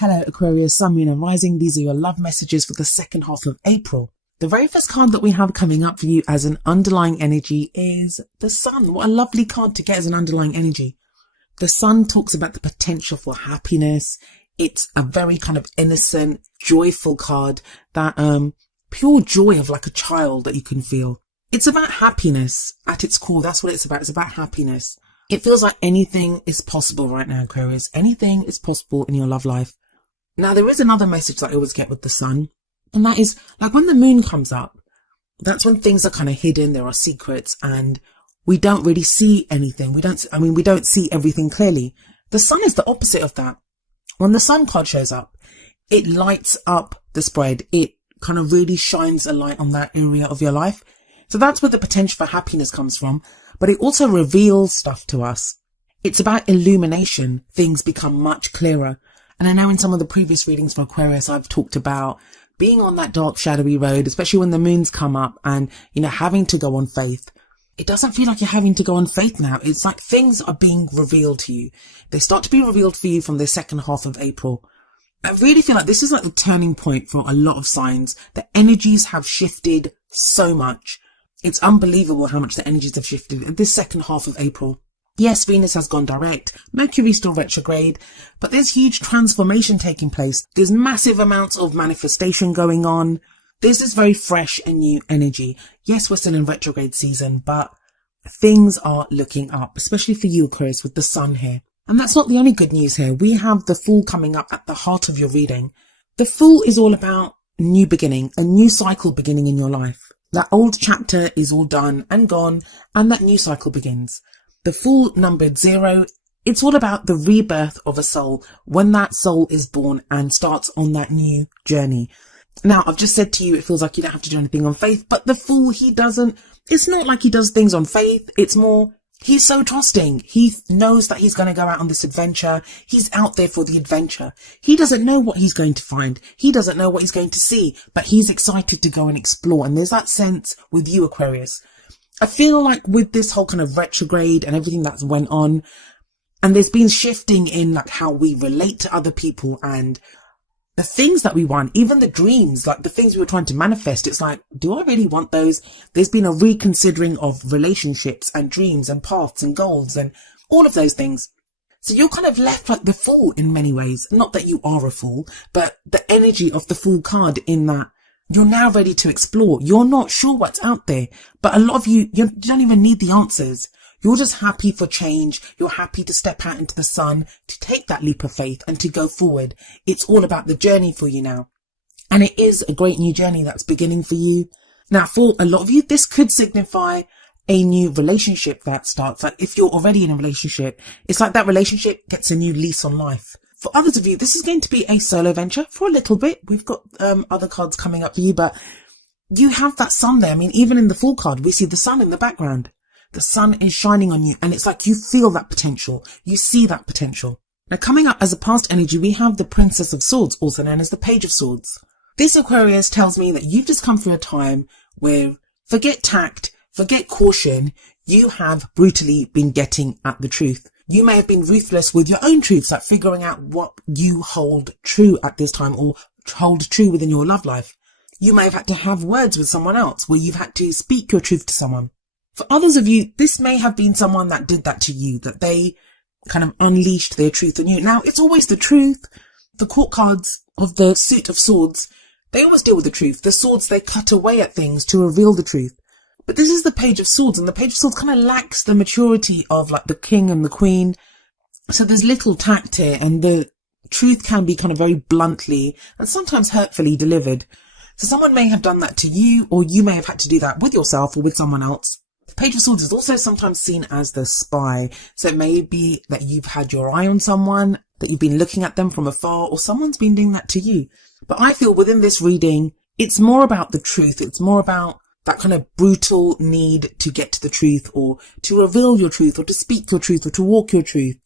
Hello Aquarius, Sun, Moon and Rising. These are your love messages for the second half of April. The very first card that we have coming up for you as an underlying energy is the Sun. What a lovely card to get as an underlying energy. The Sun talks about the potential for happiness. It's a very kind of innocent, joyful card, that pure joy of like a child that you can feel. It's about happiness at its core. That's what it's about. It's about happiness. It feels like anything is possible right now, Aquarius. Anything is possible in your love life. Now, there is another message that I always get with the Sun, and that is like when the moon comes up, that's when things are kind of hidden. There are secrets and we don't really see anything. We don't see everything clearly. The Sun is the opposite of that. When the Sun card shows up, it lights up the spread. It kind of really shines a light on that area of your life. So that's where the potential for happiness comes from. But it also reveals stuff to us. It's about illumination. Things become much clearer. And I know in some of the previous readings for Aquarius, I've talked about being on that dark, shadowy road, especially when the moons come up and, having to go on faith. It doesn't feel like you're having to go on faith now. It's like things are being revealed to you. They start to be revealed for you from the second half of April. I really feel like this is like the turning point for a lot of signs. The energies have shifted so much. It's unbelievable how much the energies have shifted in this second half of April. Yes, Venus has gone direct, Mercury's still retrograde, but there's huge transformation taking place. There's massive amounts of manifestation going on. There's this very fresh and new energy. Yes, we're still in retrograde season, but things are looking up, especially for you, Aquarius, with the Sun here. And that's not the only good news here. We have the Fool coming up at the heart of your reading. The Fool is all about a new beginning, a new cycle beginning in your life. That old chapter is all done and gone, and that new cycle begins. The Fool numbered 0. It's all about the rebirth of a soul when that soul is born and starts on that new journey. Now, I've just said to you, it feels like you don't have to do anything on faith, but the Fool, it's not like he does things on faith. It's more, he's so trusting. He knows that he's going to go out on this adventure. He's out there for the adventure. He doesn't know what he's going to find. He doesn't know what he's going to see, but he's excited to go and explore. And there's that sense with you, Aquarius. I feel like with this whole kind of retrograde and everything that's went on, and there's been shifting in like how we relate to other people and the things that we want, even the dreams, like the things we were trying to manifest. It's like, do I really want those? There's been a reconsidering of relationships and dreams and paths and goals and all of those things. So you're kind of left like the Fool in many ways. Not that you are a fool, but the energy of the Fool card in that you're now ready to explore. You're not sure what's out there, but a lot of you don't even need the answers. You're just happy for change. You're happy to step out into the sun, to take that leap of faith and to go forward. It's all about the journey for you now. And it is a great new journey that's beginning for you. Now, for a lot of you, this could signify a new relationship that starts. Like if you're already in a relationship, it's like that relationship gets a new lease on life. For others of you, this is going to be a solo venture for a little bit. We've got other cards coming up for you, but you have that Sun there. I mean, even in the Fool card, we see the Sun in the background. The Sun is shining on you, and it's like you feel that potential. You see that potential. Now, coming up as a past energy, we have the Princess of Swords, also known as the Page of Swords. This, Aquarius, tells me that you've just come through a time where, forget tact, forget caution, you have brutally been getting at the truth. You may have been ruthless with your own truths, like figuring out what you hold true at this time or hold true within your love life. You may have had to have words with someone else where you've had to speak your truth to someone. For others of you, this may have been someone that did that to you, that they kind of unleashed their truth on you. Now, it's always the truth. The court cards of the Suit of Swords, they always deal with the truth. The swords, they cut away at things to reveal the truth. But this is the Page of Swords, and the Page of Swords kind of lacks the maturity of like the King and the Queen. So there's little tact here, and the truth can be kind of very bluntly and sometimes hurtfully delivered. So someone may have done that to you, or you may have had to do that with yourself or with someone else. The Page of Swords is also sometimes seen as the spy. So it may be that you've had your eye on someone, that you've been looking at them from afar, or someone's been doing that to you. But I feel within this reading, it's more about the truth. It's more about that kind of brutal need to get to the truth, or to reveal your truth, or to speak your truth, or to walk your truth.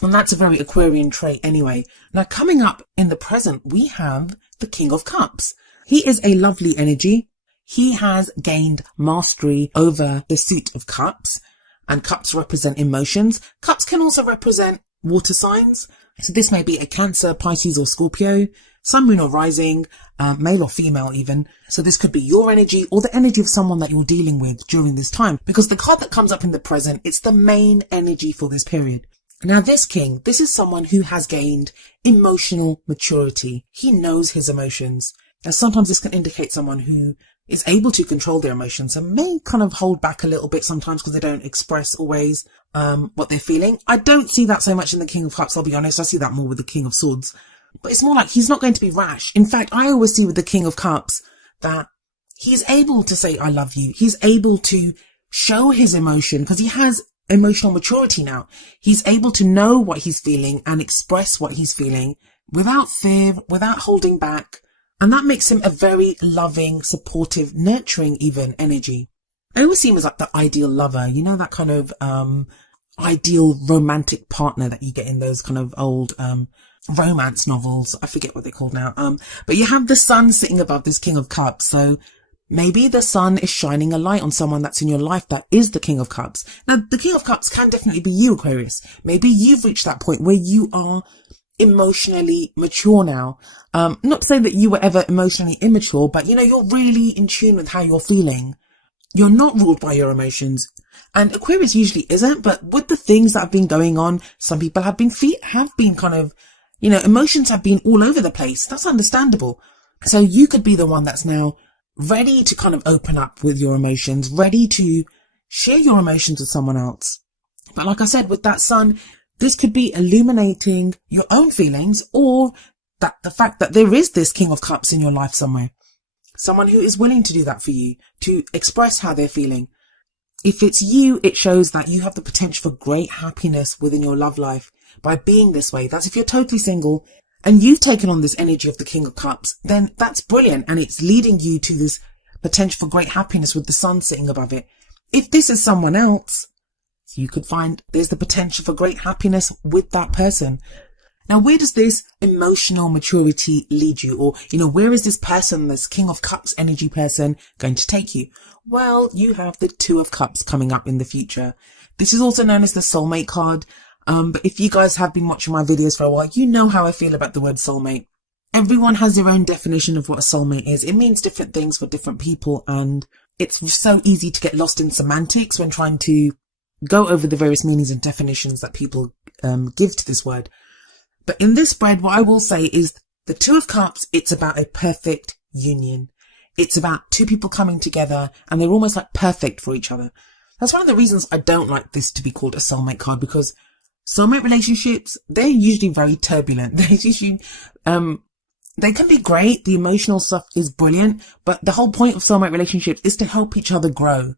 And that's a very Aquarian trait anyway. Now, coming up in the present, we have the King of Cups. He is a lovely energy. He has gained mastery over the Suit of Cups, and cups represent emotions. Cups can also represent water signs. So this may be a Cancer, Pisces or Scorpio, Sun, Moon or Rising, male or female even. So this could be your energy or the energy of someone that you're dealing with during this time, because the card that comes up in the present, it's the main energy for this period. Now this king, this is someone who has gained emotional maturity. He knows his emotions. Now sometimes this can indicate someone who is able to control their emotions and may kind of hold back a little bit sometimes because they don't express always what they're feeling. I don't see that so much in the King of Cups, I'll be honest. I see that more with the King of Swords. But it's more like he's not going to be rash. In fact, I always see with the King of Cups that he's able to say, I love you. He's able to show his emotion because he has emotional maturity now. He's able to know what he's feeling and express what he's feeling without fear, without holding back. And that makes him a very loving, supportive, nurturing even energy. I always see him as like the ideal lover, you know, that kind of ideal romantic partner that you get in those kind of old romance novels. I forget what they're called now. But you have the sun sitting above this King of Cups. So maybe the sun is shining a light on someone that's in your life that is the King of Cups. Now, the King of Cups can definitely be you, Aquarius. Maybe you've reached that point where you are emotionally mature now. Not to say that you were ever emotionally immature, but you know, you're really in tune with how you're feeling. You're not ruled by your emotions. And Aquarius usually isn't, but with the things that have been going on, some people have been kind of, you know, emotions have been all over the place. That's understandable. So you could be the one that's now ready to kind of open up with your emotions, ready to share your emotions with someone else. But like I said, with that sun, this could be illuminating your own feelings, or that the fact that there is this King of Cups in your life somewhere. Someone who is willing to do that for you, to express how they're feeling. If it's you, it shows that you have the potential for great happiness within your love life by being this way. That's if you're totally single and you've taken on this energy of the King of Cups, then that's brilliant. And it's leading you to this potential for great happiness with the sun sitting above it. If this is someone else, you could find there's the potential for great happiness with that person. Now, where does this emotional maturity lead you? Or, you know, where is this person, this King of Cups energy person, going to take you? Well, you have the Two of Cups coming up in the future. This is also known as the soulmate card. But if you guys have been watching my videos for a while, you know how I feel about the word soulmate. Everyone has their own definition of what a soulmate is. It means different things for different people. And it's so easy to get lost in semantics when trying to go over the various meanings and definitions that people give to this word. But in this spread, what I will say is the Two of Cups, it's about a perfect union. It's about two people coming together and they're almost like perfect for each other. That's one of the reasons I don't like this to be called a soulmate card, because soulmate relationships, they're usually very turbulent. They're usually, they can be great. The emotional stuff is brilliant, but the whole point of soulmate relationships is to help each other grow.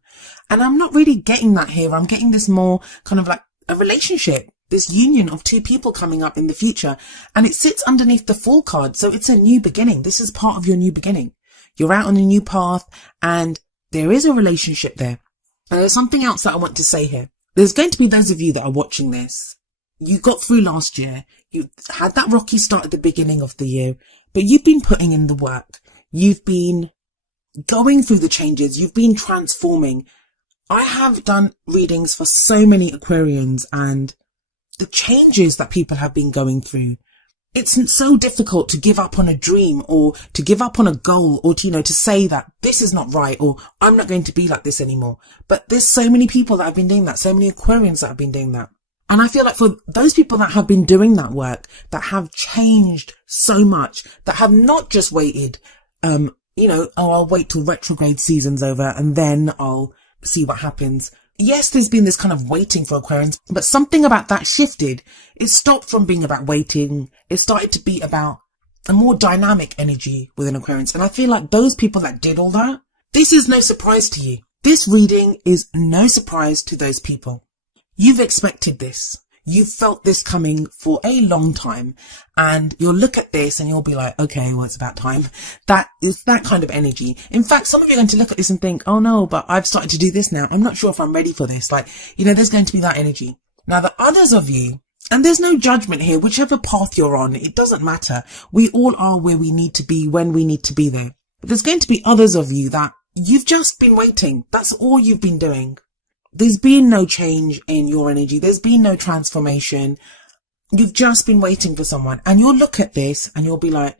And I'm not really getting that here. I'm getting this more kind of like a relationship, this union of two people coming up in the future. And it sits underneath the Fool card. So it's a new beginning. This is part of your new beginning. You're out on a new path and there is a relationship there. And there's something else that I want to say here. There's going to be those of you that are watching this. You got through last year. You had that rocky start at the beginning of the year, but you've been putting in the work. You've been going through the changes. You've been transforming. I have done readings for so many Aquarians, and the changes that people have been going through. It's so difficult to give up on a dream or to give up on a goal or to, you know, to say that this is not right or I'm not going to be like this anymore. But there's so many people that have been doing that. So many Aquarians that have been doing that. And I feel like for those people that have been doing that work, that have changed so much, that have not just waited, you know, oh, I'll wait till retrograde season's over and then I'll see what happens. Yes, there's been this kind of waiting for Aquarians, but something about that shifted. It stopped from being about waiting. It started to be about a more dynamic energy within Aquarians. And I feel like those people that did all that, this is no surprise to you. This reading is no surprise to those people. You've expected this. You've felt this coming for a long time, and you'll look at this and you'll be like, okay, well, it's about time. That is that kind of energy. In fact, some of you are going to look at this and think, oh no, but I've started to do this now. I'm not sure if I'm ready for this. Like, you know, there's going to be that energy. Now, the others of you, and there's no judgment here, whichever path you're on, it doesn't matter. We all are where we need to be when we need to be there. But there's going to be others of you that you've just been waiting. That's all you've been doing. There's been no change in your energy. There's been no transformation. You've just been waiting for someone, and you'll look at this and you'll be like,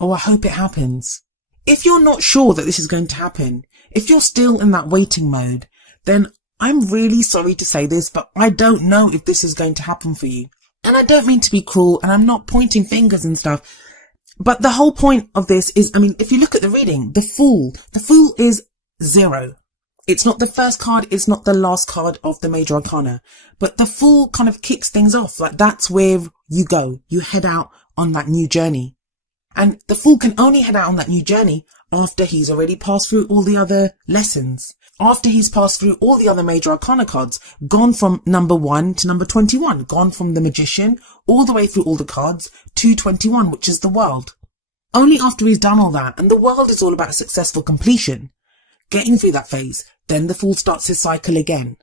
oh, I hope it happens. If you're not sure that this is going to happen, if you're still in that waiting mode, then I'm really sorry to say this, but I don't know if this is going to happen for you. And I don't mean to be cruel, and I'm not pointing fingers and stuff. But the whole point of this is, I mean, if you look at the reading, the Fool is 0. It's not the first card, it's not the last card of the Major Arcana. But the Fool kind of kicks things off. Like, that's where you go. You head out on that new journey. And the Fool can only head out on that new journey after he's already passed through all the other lessons. After he's passed through all the other Major Arcana cards, gone from number 1 to number 21, gone from the Magician all the way through all the cards to 21, which is the World. Only after he's done all that, and the World is all about successful completion, getting through that phase, then the Fool starts his cycle again.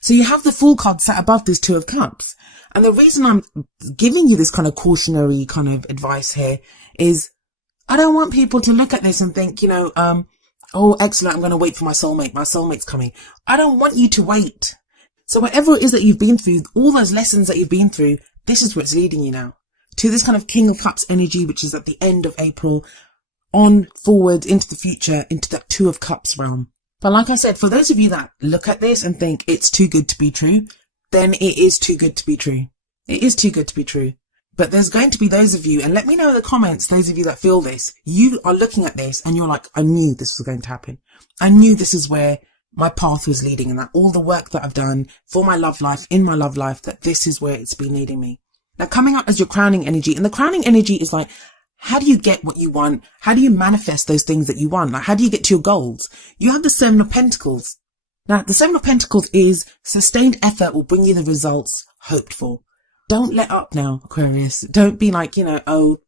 So you have the Fool card sat above this Two of Cups. And the reason I'm giving you this kind of cautionary kind of advice here is I don't want people to look at this and think, oh, excellent, I'm going to wait for my soulmate. My soulmate's coming. I don't want you to wait. So whatever it is that you've been through, all those lessons that you've been through, this is what's leading you now to this kind of King of Cups energy, which is at the end of April, on forward into the future, into that Two of Cups realm. But like I said, for those of you that look at this and think it's too good to be true, then it is too good to be true. It is too good to be true. But there's going to be those of you, and let me know in the comments, those of you that feel this, you are looking at this and you're like, I knew this was going to happen. I knew this is where my path was leading, and that all the work that I've done for my love life, in my love life, that this is where it's been leading me. Now coming up as your crowning energy, and the crowning energy is like, how do you get what you want? How do you manifest those things that you want? Like, how do you get to your goals? You have the Seven of Pentacles. Now, the Seven of Pentacles is sustained effort will bring you the results hoped for. Don't let up now, Aquarius. Don't be like, oh,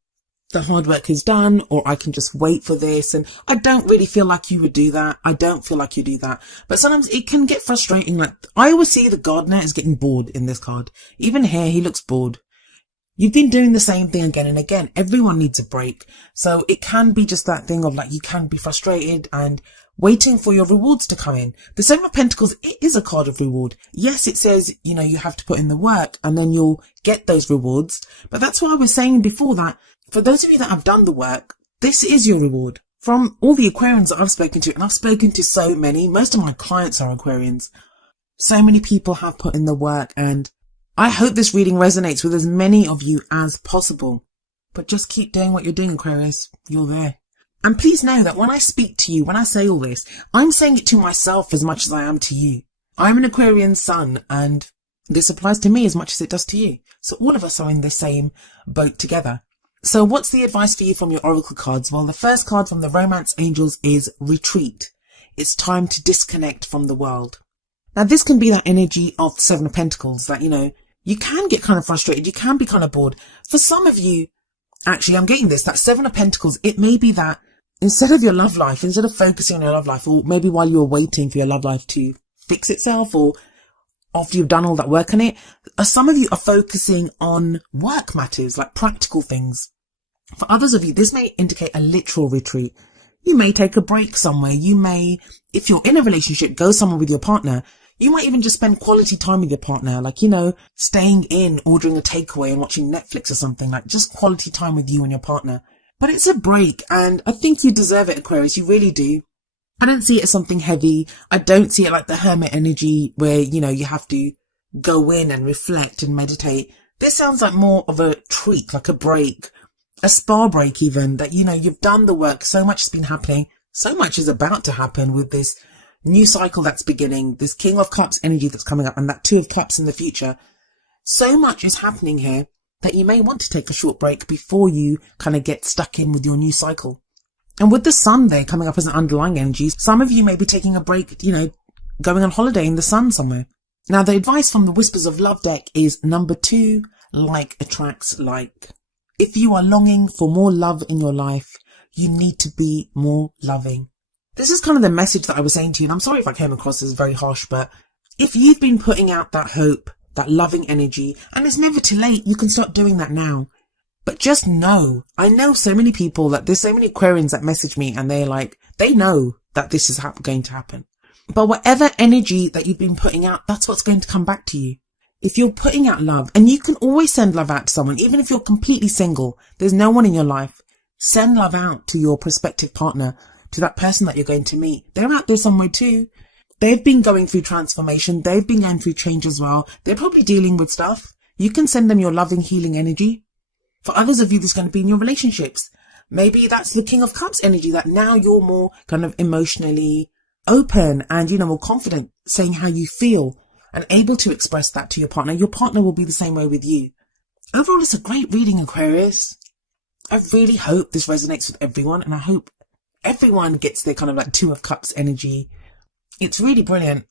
the hard work is done, or I can just wait for this. And I don't really feel like you would do that. I don't feel like you do that. But sometimes it can get frustrating. Like, I always see the gardener is getting bored in this card. Even here, he looks bored. You've been doing the same thing again and again. Everyone needs a break. So it can be just that thing of like, you can be frustrated and waiting for your rewards to come in. The Seven of Pentacles, it is a card of reward. Yes, it says, you have to put in the work and then you'll get those rewards. But that's what I was saying before, that for those of you that have done the work, this is your reward. From all the Aquarians that I've spoken to, and I've spoken to so many, most of my clients are Aquarians. So many people have put in the work, and I hope this reading resonates with as many of you as possible. But just keep doing what you're doing, Aquarius. You're there. And please know that when I speak to you, when I say all this, I'm saying it to myself as much as I am to you. I'm an Aquarian sun, and this applies to me as much as it does to you. So all of us are in the same boat together. So what's the advice for you from your oracle cards? Well, the first card from the Romance Angels is retreat. It's time to disconnect from the world. Now, this can be that energy of the Seven of Pentacles that, you can get kind of frustrated. You can be kind of bored. For some of you, actually, I'm getting this, that Seven of Pentacles, it may be that instead of your love life, instead of focusing on your love life, or maybe while you're waiting for your love life to fix itself, or after you've done all that work on it, some of you are focusing on work matters, like practical things. For others of you, this may indicate a literal retreat. You may take a break somewhere. You may, if you're in a relationship, go somewhere with your partner. You might even just spend quality time with your partner, like, staying in, ordering a takeaway and watching Netflix or something, like just quality time with you and your partner. But it's a break, and I think you deserve it, Aquarius. You really do. I don't see it as something heavy. I don't see it like the hermit energy where, you have to go in and reflect and meditate. This sounds like more of a treat, like a break, a spa break even, that, you've done the work. So much has been happening. So much is about to happen with this new cycle that's beginning, this King of Cups energy that's coming up, and that Two of Cups in the future. So much is happening here that you may want to take a short break before you kind of get stuck in with your new cycle. And with the sun there coming up as an underlying energy, some of you may be taking a break, going on holiday in the sun somewhere. Now, the advice from the Whispers of Love deck is number 2, like attracts like. If you are longing for more love in your life, you need to be more loving. This is kind of the message that I was saying to you, and I'm sorry if I came across as very harsh, but if you've been putting out that hope, that loving energy, and it's never too late, you can start doing that now. But just know, I know so many people that there's so many Aquarians that message me and they're like, they know that this is going to happen. But whatever energy that you've been putting out, that's what's going to come back to you. if you're putting out love, and you can always send love out to someone, even if you're completely single, there's no one in your life, send love out to your prospective partner, to that person that you're going to meet. They're out there somewhere too. They've been going through transformation. They've been going through change as well. They're probably dealing with stuff. You can send them your loving, healing energy. For others of you, this is going to be in your relationships. Maybe that's the King of Cups energy, that now you're more kind of emotionally open and, more confident, saying how you feel and able to express that to your partner. Your partner will be the same way with you. Overall, it's a great reading, Aquarius. I really hope this resonates with everyone, and I hope everyone gets their kind of like Two of Cups energy. It's really brilliant.